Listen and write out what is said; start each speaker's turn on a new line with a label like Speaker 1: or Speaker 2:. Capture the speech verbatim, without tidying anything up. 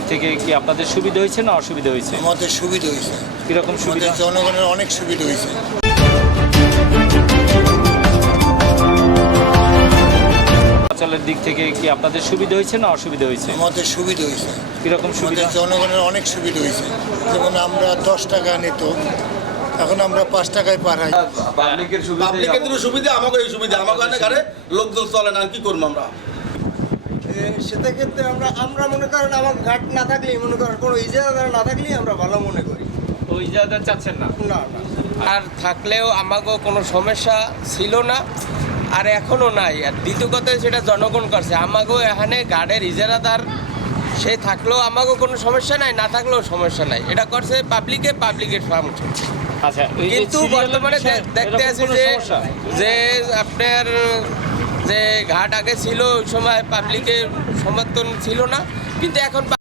Speaker 1: থেকে কি আপনাদের সুবিধা হয়েছে না অসুবিধা হয়েছে?
Speaker 2: আমাদের সুবিধা হয়েছে,
Speaker 1: কিরকম সুবিধা?
Speaker 2: আমাদের জনগণের অনেক সুবিধা হয়েছে।
Speaker 1: চলাচলের দিক থেকে কি আপনাদের সুবিধা হয়েছে না অসুবিধা হয়েছে?
Speaker 2: আমাদের সুবিধা হয়েছে,
Speaker 1: কিরকম সুবিধা?
Speaker 2: আমাদের জনগণের অনেক সুবিধা হয়েছে। যেমন আমরা দশ টাকা নিত, এখন আমরা পাঁচ টাকায় পাঠাই।
Speaker 3: পাবলিকের সুবিধা,
Speaker 4: পাবলিকের জন্য সুবিধা, আমাকে এই সুবিধা, আমাকে অনেক গাড়ি লোকজন চলে না, কি করবো আমরা?
Speaker 5: সেটা ক্ষেত্রে আমরা আমরা মনে করেন আমার ঘাট না থাকলেই মনে করেন কোনো ইজারাদার না থাকলেই আমরা ভালো মনে করি।
Speaker 1: ওই জায়গাটা চাচ্ছেন না?
Speaker 5: না না
Speaker 6: আর থাকলেও আমাকেও কোনো সমস্যা ছিল না, আর এখনও নাই। আর দ্বিতীয় কথা সেটা জনগণ করছে, আমাকেও এখানে গার্ডের ইজারাদার সে থাকলেও আমাকেও কোনো সমস্যা নাই, না থাকলেও সমস্যা নাই। এটা করছে পাবলিকে, পাবলিকের ফাংশন।
Speaker 1: আচ্ছা, এই যে
Speaker 6: কিন্তু
Speaker 1: serial
Speaker 6: বর্তমানে
Speaker 1: বিষয়ে
Speaker 6: দেখ- দেখতে
Speaker 1: এরকম
Speaker 6: আছি
Speaker 1: কোনো
Speaker 6: যে
Speaker 1: সমস্যা?
Speaker 6: যে আপনার যে ঘাট আগে ছিল ওই সময় পাবলিকের সমর্থন ছিল না, কিন্তু এখন